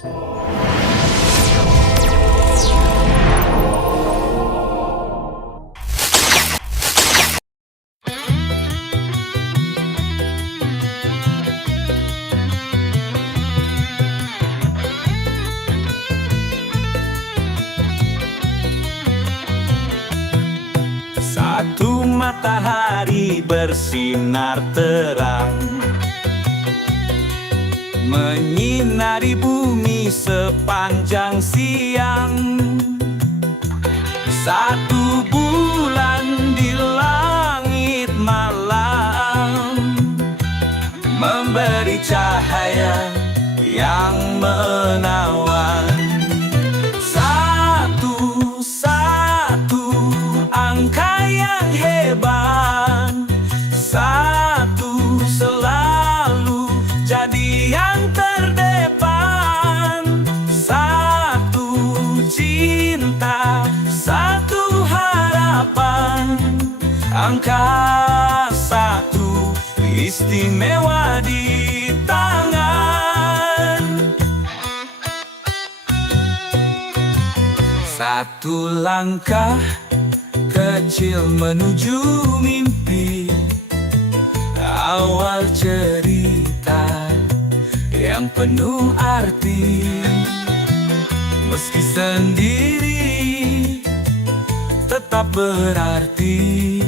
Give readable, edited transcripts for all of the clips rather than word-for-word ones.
Satu matahari bersinar terang, menyinari bumi sepanjang siang. Satu bulan di langit malam, memberi cahaya yang menawan. Satu angka yang hebat, satu selalu jadi yang terdepan. Satu cinta, satu harapan. Angka satu istimewa di tangan. Satu langkah kecil menuju mimpi, awal cerita yang penuh arti. Meski sendiri tetap berarti.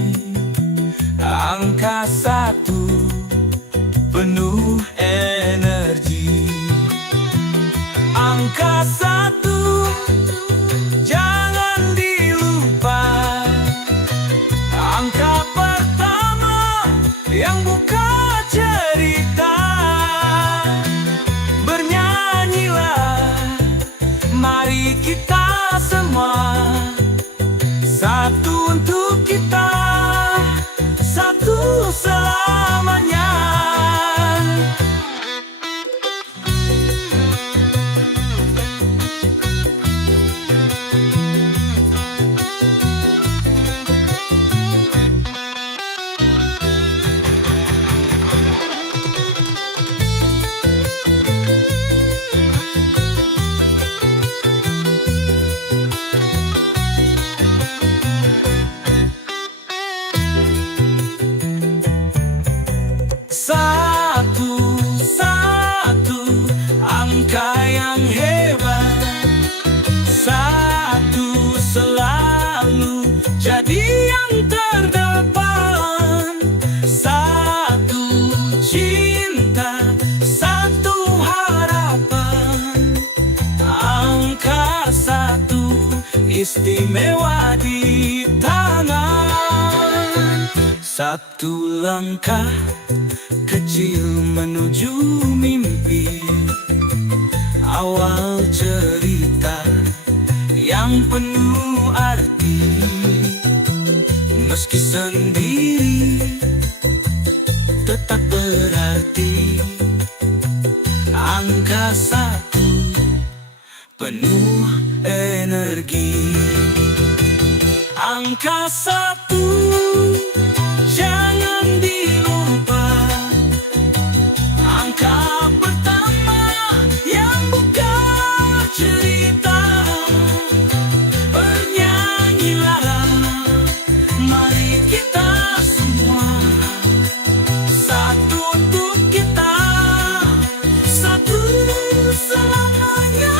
Angka satu penuh energi. Angka satu jangan dilupa. Angka pertama yang buka cerita. Bernyanyilah, mari kita semua. Satu untuk kita, satu selamanya. Satu angka yang hebat, satu selalu jadi yang terdepan. Satu cinta, satu harapan. Angka satu istimewa di tangan. Satu langkah kecil menuju mimpi, awal cerita yang penuh arti. Meski sendiri tetap berarti. Angka satu penuh energi. Angka satu jangan dilupa. Angka pertama yang buka cerita. Bernyanyilah, mari kita semua. Satu untuk kita, satu selamanya.